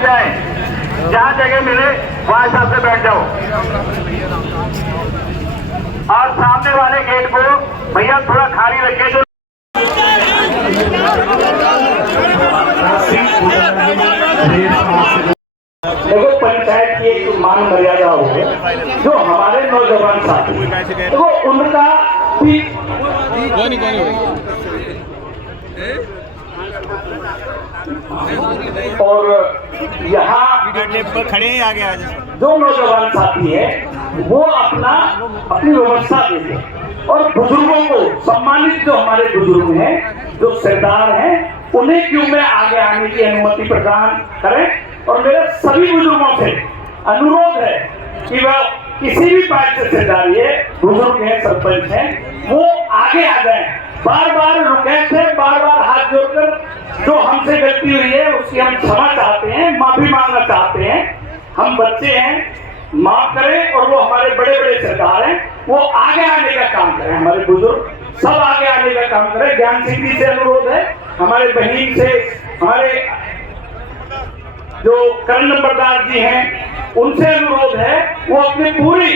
बैठ जाए, जहाँ जगह मिले वहाँ हिसाब से बैठ जाओ। और सामने वाले गेट को भैया थोड़ा खाली रखे। जो देखो पंचायत की एक मान मर्यादा हो, जो हमारे नौजवान साथी तो उनका भी और यहाँ खड़े हैं आगे आज जो नौजवान साथी है वो अपनी व्यवस्था देते हैं और बुजुर्गों को सम्मानित, जो हमारे बुजुर्ग हैं, जो सरदार हैं, उन्हें क्यों में आगे आने की अनुमति प्रदान करें। और मेरे सभी बुजुर्गों से अनुरोध है कि वह किसी भी पार्टी से सरदार है, बुजुर्ग हैं, सरपंच हैं, वो आगे आ जाए। बार बार रुके थे, बार बार हाथ जोड़कर जो हमसे गलती हुई है उसकी हम क्षमा चाहते हैं, माफी मांगना चाहते हैं। हम बच्चे हैं, माफ करें। और वो हमारे बड़े बड़े सरदार हैं, वो आगे आने का काम करें। हमारे बुजुर्ग सब आगे आने का काम करें। ज्ञान सिंह जी से अनुरोध है, हमारे बहन से, हमारे जो करण नंबरदार जी हैं उनसे अनुरोध है, वो अपनी पूरी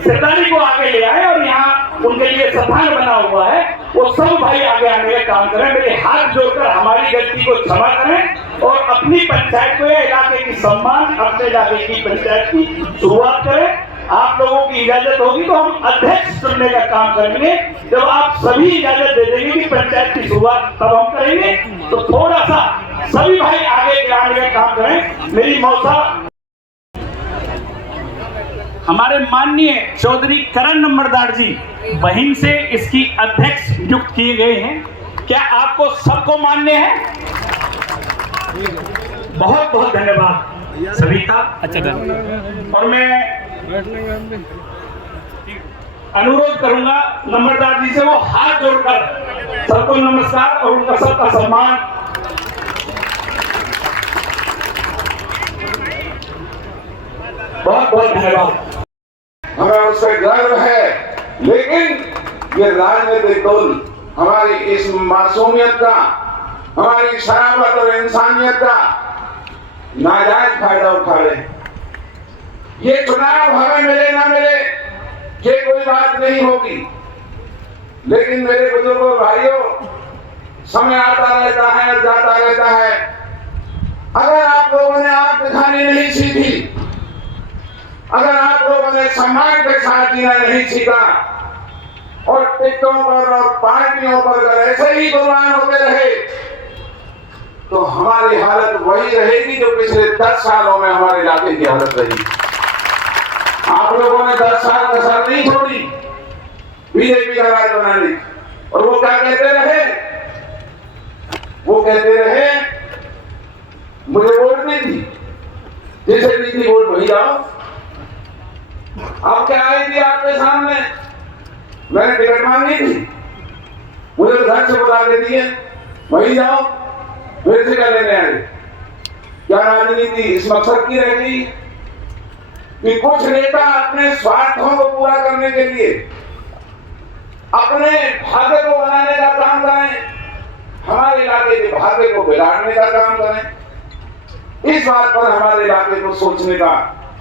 सरदारी को आगे ले आए। और यहाँ उनके लिए स्थान बना हुआ है, वो सब भाई आगे आने का काम करें। मेरे हाथ जोड़कर हमारी गलती को क्षमा करें और अपनी पंचायत को, इलाके की सम्मान, अपने इलाके की पंचायत की शुरुआत करें। आप लोगों की इजाजत होगी तो हम अध्यक्ष चुनने का काम करेंगे। जब आप सभी इजाजत दे देंगे कि पंचायत की शुरुआत तब हम करेंगे, तो थोड़ा सा सभी भाई आगे आने का काम करें। मेरी मौसा हमारे माननीय चौधरी करण नंबरदार जी बहिन से इसकी अध्यक्ष नियुक्त किए गए हैं। क्या आपको सबको मान्य है? बहुत बहुत धन्यवाद सभी का। अच्छा धन्यवाद। और मैं अनुरोध करूंगा नंबरदार जी से, वो हाथ जोड़कर सबको नमस्कार और उनका सबका सम्मान। बहुत बहुत धन्यवाद। हमें उससे गर्व है, लेकिन ये राजनीतिक दल हमारी इस मासूमियत का, हमारी शराबत और इंसानियत का नाजायज फायदा उठा ले। ये चुनाव हमें मिले ना मिले ये कोई बात नहीं होगी, लेकिन मेरे बुजुर्गों भाइयों, समय आता रहता है और जाता रहता है। अगर आप लोगों ने आंख दिखानी नहीं सीखी, अगर आप लोगों ने सम्मान के साथ जीना नहीं सीखा और टिकटों पर और पार्टियों पर अगर ऐसे ही कुर्बान होते रहे, तो हमारी हालत वही रहेगी जो पिछले 10 सालों में हमारे इलाके की हालत रही। आप लोगों ने 10 साल कसर नहीं छोड़ी बीजेपी का राज बनाने की। और वो क्या कहते रहे? वो कहते रहे मुझे वोट नहीं दी, जिसे दी थी वोट वही जाओ। अब क्या आई थी आपके सामने? मैंने टिकट मांगी थी, मुझे घर से बुला के दिए, वही जाओ, मेरे से क्या लेने आए? क्या राजनीति इस मकसद की रह गई कि कुछ नेता अपने स्वार्थों को पूरा करने के लिए अपने भाग्य को बनाने का काम करें, हमारे इलाके के भाग्य को बिगाड़ने का काम करें। इस बात पर हमारे इलाके को सोचने का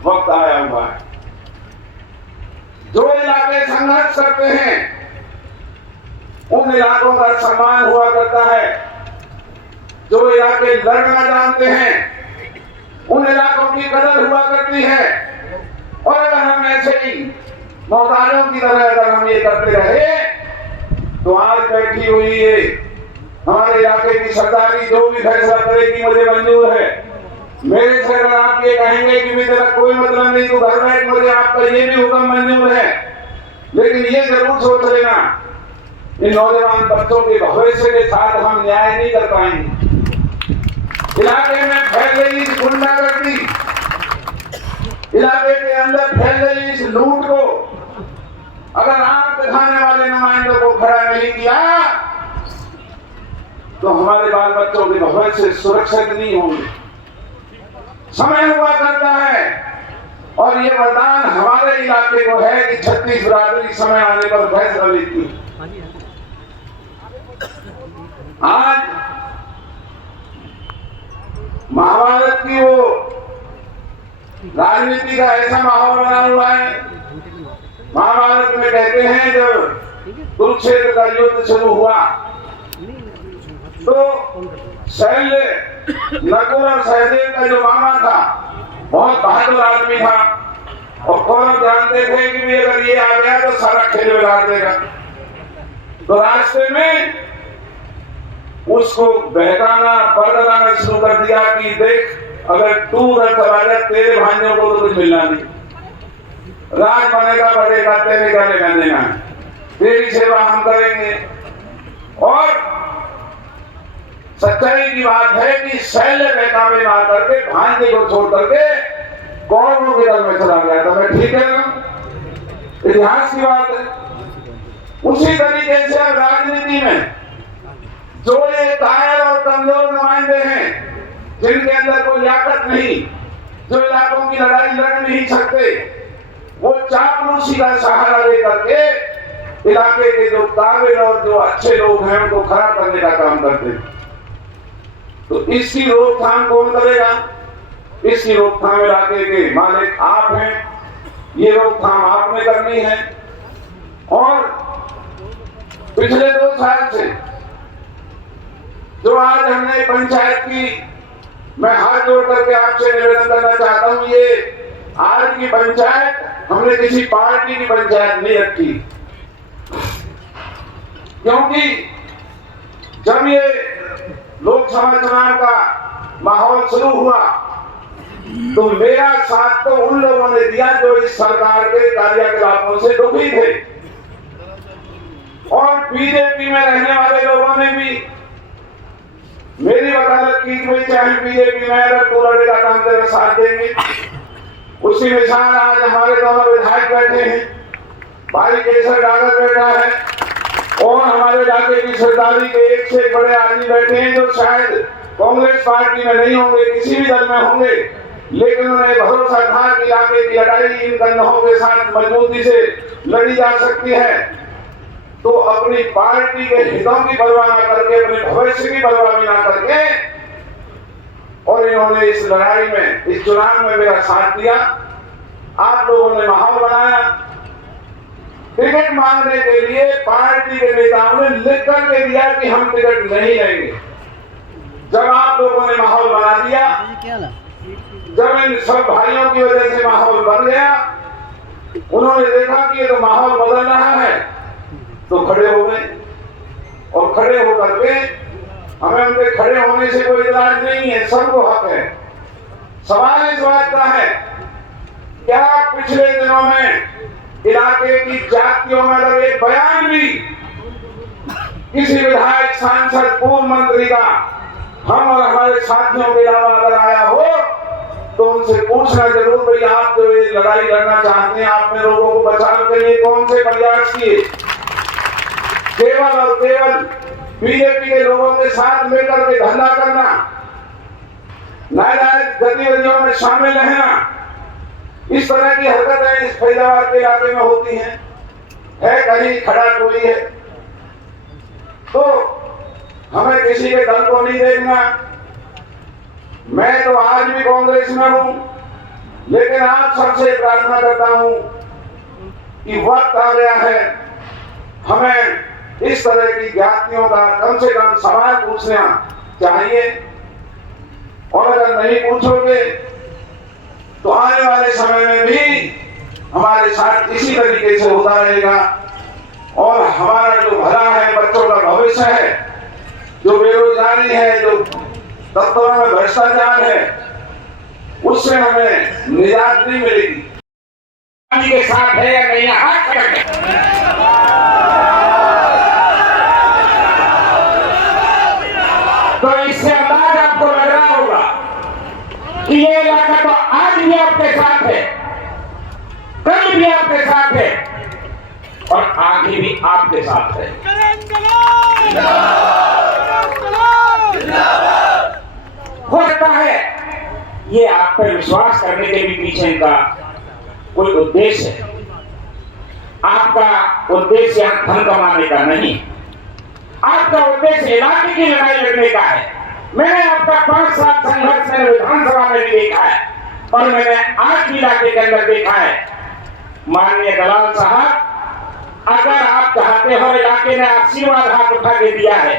वक्त आया हुआ है। जो इलाके संघर्ष करते हैं उन इलाकों का सम्मान हुआ करता है। जो इलाके लड़ना जानते हैं उन इलाकों की कदर हुआ करती है। और अगर हम ऐसे ही मोहताजों की तरह अगर हम ये करते रहे, तो आज बैठी हुई है हमारे इलाके की सरदारी जो भी फैसला करेगी मुझे मंजूर है। मेरे से अगर आप ये कहेंगे कि मेरा कोई मतलब नहीं, तो घर बैठ मुझे आपका ये भी हुक्म मंजूर है। लेकिन ये जरूर सोच लेना, इन नौजवान बच्चों के भविष्य के साथ हम न्याय नहीं कर पाएंगे। इलाके में फैल रही इस गुंडागर्दी, इलाके के अंदर फैल रही इस लूट को अगर आंख दिखाने वाले नुमाइंदों को खड़ा नहीं किया, तो हमारे बाल बच्चों के भविष्य सुरक्षित नहीं होंगे। समय हुआ करता है और ये वरदान हमारे इलाके को है कि 36 बिरादरी समय आने पर फैसला लेती है। आज महाभारत की वो राजनीति का ऐसा माहौल बना हुआ है। महाभारत में कहते हैं जब कुरुक्षेत्र का युद्ध शुरू हुआ तो शैल्य, नकुल और सहदेव का जो मामा था बहुत बहादुर आदमी था और कौरव जानते थे कि भी अगर ये आ गया तो सारा खेल बिगाड़ देगा। तो रास्ते में उसको बहकाना बरगलाना शुरू कर दिया कि देख अगर तू उधर चला जा तेरे भाइयों को तो कुछ मिलना नहीं, राज बनेगा बढ़ेगा, तेरे क्या लेना देना है, तेरी सेवा हम करेंगे। और सच्चाई की बात है कि शैल्य बहकावे ना करके भांजे को छोड़ करके कौरवों के दल में चला गया था। मैं ठीक है ना, इतिहास की बात है। उसी तरीके से राजनीति में जो ये कायर और कमजोर नुमाइंदे हैं जिनके अंदर कोई लियाकत नहीं, जो इलाकों की लड़ाई लड़ नहीं सकते, वो चापलूसी का सहारा लेकर के इलाके के जो काबिल और जो अच्छे लोग हैं उनको खराब करने का काम करते हैं। तो इसकी रोकथाम कौन करेगा? इसकी रोकथाम इलाके के मालिक आप हैं, ये रोकथाम आपने करनी है। और पिछले 2 साल से जो आज हमने पंचायत की, मैं हाथ जोड़ करके आपसे निवेदन करना चाहता हूं, ये आज की पंचायत हमने किसी पार्टी की पंचायत नहीं रखी, क्योंकि जब ये लोकसभा चुनाव का माहौल शुरू हुआ तो मेरा साथ तो उन लोगों ने दिया जो इस सरकार के कार्यकलापों से दुखी थे, और बीजेपी में रहने वाले लोगों ने भी मेरी वकालत की कि चाहे बीजेपी में अगर तू लड़ेगा तो हम तेरा साथ देंगे। उसी मिसाल आज हमारे दोनों विधायक बैठे हैं, भाई केसर डागर बैठा है और हमारे इलाके की सरदारी के एक से एक बड़े आदमी बैठे हैं जो शायद कांग्रेस पार्टी में नहीं होंगे, किसी भी दल में होंगे, लेकिन उन्हें भरोसा था कि इलाके की लड़ाई इन कंधों के साथ मजबूती से लड़ी जा सकती है। तो अपनी पार्टी के हितों की परवाह ना करके, अपने भविष्य की परवाह भी ना करके, और इन्होंने इस लड़ाई में, इस चुनाव में मेरा साथ दिया। आप लोगों ने माहौल बनाया, टिकट मांगने के लिए पार्टी के नेताओं ने लिख करके दिया कि हम टिकट नहीं लेंगे। जब आप लोगों ने माहौल बना दिया, जब इन सब भाइयों की वजह से माहौल बन गया, उन्होंने देखा कि ये तो माहौल बदल रहा है, तो खड़े हो गए। और खड़े होकर के हमें उनके खड़े होने से कोई इतराज नहीं है, सबको हक है। सवाल इस बात का है, क्या पिछले दिनों में इलाके की जातियों में अगर एक बयान भी किसी विधायक, सांसद, पूर्व मंत्री का हम और हमारे साथियों के अलावा अगर आया हो तो उनसे पूछना जरूर, भाई आप जो ये लड़ाई लड़ना चाहते हैं, आपने लोगों को बचाने के लिए कौन से प्रयास किए? केवल और केवल बीजेपी के लोगों के साथ मिलकर के धंधा करना, नाजायज गतिविधियों में शामिल रहना, इस तरह की हरकतें इस फरीदाबाद के इलाके में होती हैं। है कहीं खड़ा कोई है तो हमें किसी के दल को नहीं देखना। मैं तो आज भी कांग्रेस में हूं, लेकिन आप सबसे प्रार्थना करता हूं कि वक्त आ गया है हमें इस तरह की जातियों का कम से कम सवाल पूछना चाहिए। और अगर नहीं पूछोगे तो आने वाले समय में भी हमारे साथ इसी तरीके से होता रहेगा, और हमारा जो भला है, बच्चों का भविष्य है, जो बेरोजगारी है, जो दफ्तरों में भ्रष्टाचार है, उससे हमें निजात नहीं मिलेगी। के साथ है या नहीं, हाथ खड़ा करें। तो इससे अंदाज आपको लग रहा होगा कि ये इलाका तो आज भी आपके साथ है, कल भी आपके साथ है और आगे भी आपके साथ है। हो सकता है ये आप पर विश्वास करने के भी पीछे इनका कोई उद्देश्य है। आपका उद्देश्य यहाँ धन कमाने का नहीं, आपका उद्देश्य इलाके की लड़ाई लड़ने का है। मैंने आपका 5 साल संघर्ष मैंने विधानसभा में भी देखा है। और मैंने 8 इलाके के अंदर देखा है। माननीय दलाल साहब, अगर आप चाहते हो, इलाके ने आशीर्वाद हाथ उठा के दिया है,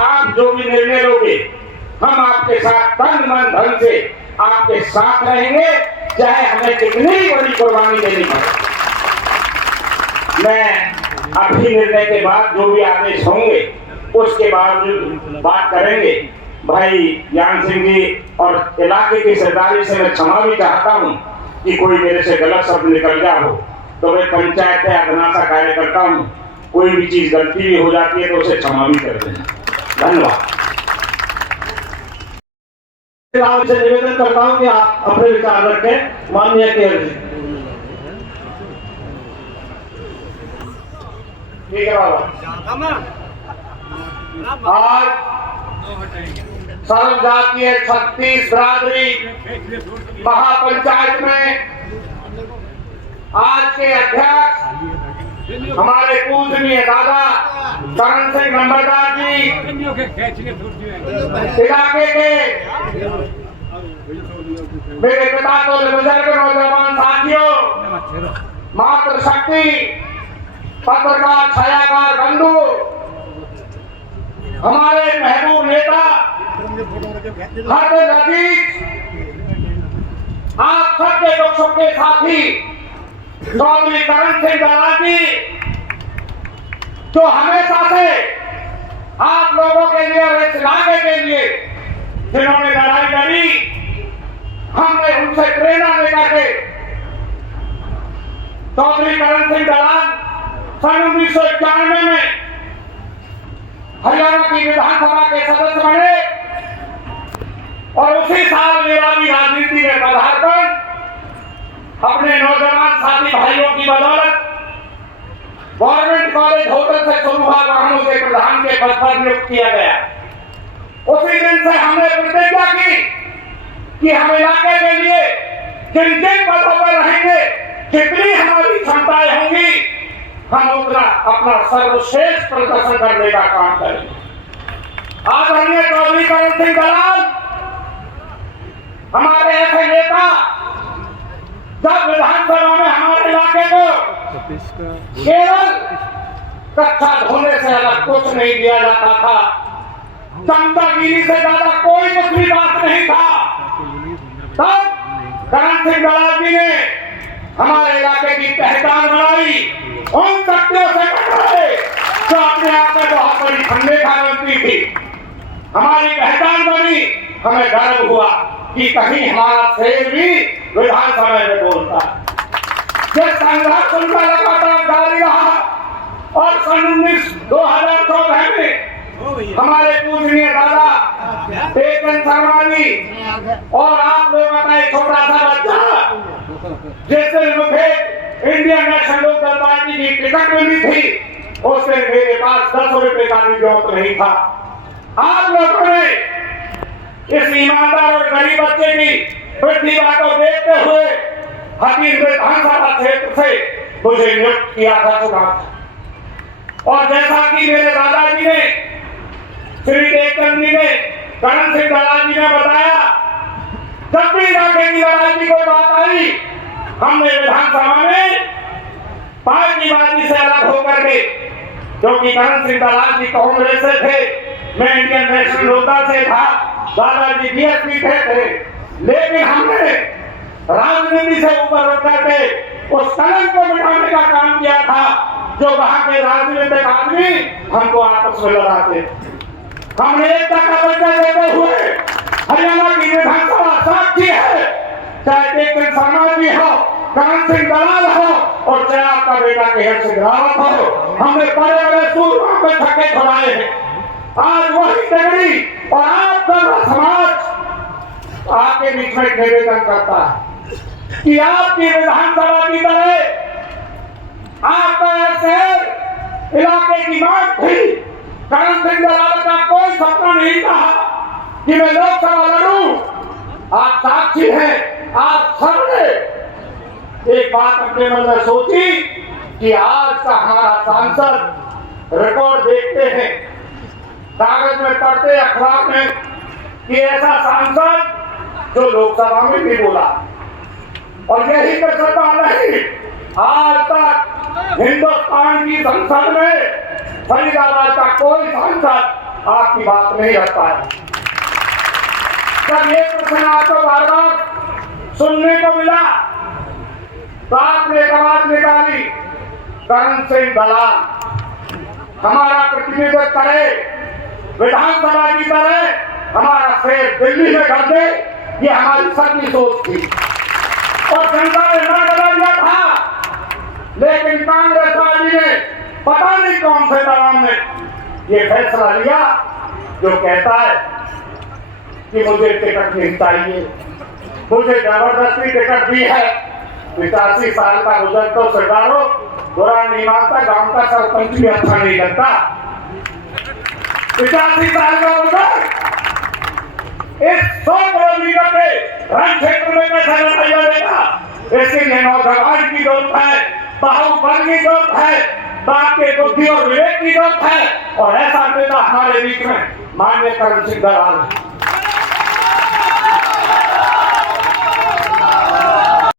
आप जो भी निर्णय लोगे हम आपके साथ तन मन धन से आपके साथ रहेंगे, चाहे हमें कितनी बड़ी कुर्बानी देनी पड़े। मैं अभी निर्णय के बाद जो भी आदेश होंगे उसके बाद बात करेंगे। भाई ज्ञान सिंह जी और इलाके की सरदारी से मैं क्षमा भी चाहता हूँ कि कोई मेरे से गलत शब्द निकल गया हो, तो मैं पंचायत का अधनासा कार्य करता हूँ, कोई भी चीज गलती भी हो जाती है तो उसे क्षमा भी कर देना। धन्यवाद। आपसे निवेदन करता हूं कि आप अपने विचार रखें। माननीय केयर जी। ठीक है बाबा। आज सर्वजातीय 36 बिरादरी महापंचायत में आज के अध्यक्ष हमारे पूजनीय दादा करण सिंह नंबरदार जी, इलाके के मेरे पिता तो बुजुर्ग नौजवान साथियों, मातृशक्ति, पत्रकार, छायाकार बंधु, हमारे महबूब नेता हरदीप अजीज, आप सबके दुख सुख के साथी चौधरी करण सिंह दलाल जी, जो हमेशा से आप लोगों के लिए और इस इलाके के लिए जिन्होंने लड़ाई लड़ी, हमने उनसे प्रेरणा लेकर के चौधरी करण सिंह दलाल सन 1991 में हरियाणा की विधानसभा के सदस्य बने और उसी साल मेरा भी राजनीति में पदार्पण अपने नौजवान साथी भाइयों की बदौलत गवर्नमेंट कॉलेज होटल से शुरू हुआ, वहां मुझे प्रधान के पद पर नियुक्त किया गया। उसी दिन से हमने प्रतिज्ञा की कि हम इलाके के लिए जिन जिन पदों पर रहेंगे, जितनी हमारी क्षमताएं होंगी, हम उतना अपना सर्वश्रेष्ठ प्रदर्शन करने का काम करेंगे। आदरणीय चौधरी करण सिंह दलाल हमारे ऐसे नेता, जब विधानसभा में हमारे इलाके को केवल कच्चा धोने से अलग कुछ नहीं दिया जाता था, चमचागिरी से ज्यादा कोई कुछ भी बात नहीं था, तब करण सिंह दलाल जी ने हमारे इलाके की पहचान बनाई, उन शक्तियों से टकराए जो अपने आप में बहुत बड़ी खंडेखा बनती थी। हमारी पहचान बनी, हमें गर्व हुआ कि कहीं हमारा शेर भी विधानसभा में बोलता। ये संघर्ष उनका लगातार जारी रहा और सन 2014 में हमारे पूजनीय दादा टेकन शर्मा जी और आप लोगों का एक छोटा सा बच्चा, जिससे मुझे इंडियन नेशनल लोकदल पार्टी की टिकट मिली थी, उससे मेरे पास 10 रुपए का भी जौत नहीं था। आप लोगों ने इस ईमानदार और गरीब बच्चे की प्रतिभा को देखते हुए हकीम विधानसभा क्षेत्र से मुझे नियुक्त किया था, चुनाव। और जैसा कि मेरे दादाजी ने, श्री टेकचंद जी ने, करण सिंह दलाल जी ने बताया, जब भी इलाके की लड़ाई की कोई बात आई, हमने विधानसभा में पार्टीबाजी से अलग होकर के, क्योंकि करण सिंह दलाल जी कांग्रेस से थे, मैं इंडियन नेशनल लोकदल से था, दादाजी बीएसपी थे, लेकिन हमने राजनीति से ऊपर उठ करके उस कलंक को मिटाने का काम किया था जो वहां के राजनीतिक आदमी हमको आपस में लड़ाते। हमने एकता का परिचय देते हुए हरियाणा की विधानसभा साक्षी है, चाहे टेकन शर्मा जी हो, करण सिंह दलाल हो और चाहे आपका बेटा केहर सिंह रावत हो, हमने बड़े बड़े सूरमाओं को छक्के छुड़ाए हैं। आज वही तगड़ी और आप का समाज आपके बीच में निवेदन करता है कि आपकी विधानसभा की तरह आपका शहर इलाके की मांग थी। करण सिंह दलाल का कोई सपना नहीं था कि मैं लोकसभा लड़ूं। आप साक्षी हैं, आप सबने एक बात अपने मन में सोची कि आज का हमारा सांसद रिकॉर्ड देखते हैं, कागज में पढ़ते, अखबार में कि ऐसा सांसद जो लोकसभा में भी बोला, और यही तो सरकार नहीं, आज तक हिंदुस्तान की संसद में फरीदाबाद का कोई सांसद आपकी बात नहीं रख पाया। जब ये प्रश्न आपको बार बार सुनने को मिला तो आपने एक आवाज निकाली, करण सिंह दलाल हमारा प्रतिनिधित्व करे, विधानसभा की तरह हमारा शेर दिल्ली में कर दे, ये हमारी सबकी सोच थी और जनता ने ना बदल दिया था। लेकिन कांग्रेस पार्टी ने पता नहीं कौन से दबाव में ये फैसला लिया जो कहता है कि मुझे टिकट नहीं चाहिए, मुझे जबरदस्ती टिकट दी है। 85 साल का बुजुर्ग तो सरकारों बुरा नहीं मानता, गांव का सरपंच भी अच्छा नहीं लगता। 85 साल का बुजुर्ग इस 100 किलोमीटर के रण क्षेत्र में कैसे लड़ाई लड़ेगा? इसके लिए नौजवान की जरूरत है, बाहुबल की जरूरत है, बाप के बुद्धि और विवेक की जरूरत है और ऐसा नेता हमारे बीच में माननीय करण सिंह दलाल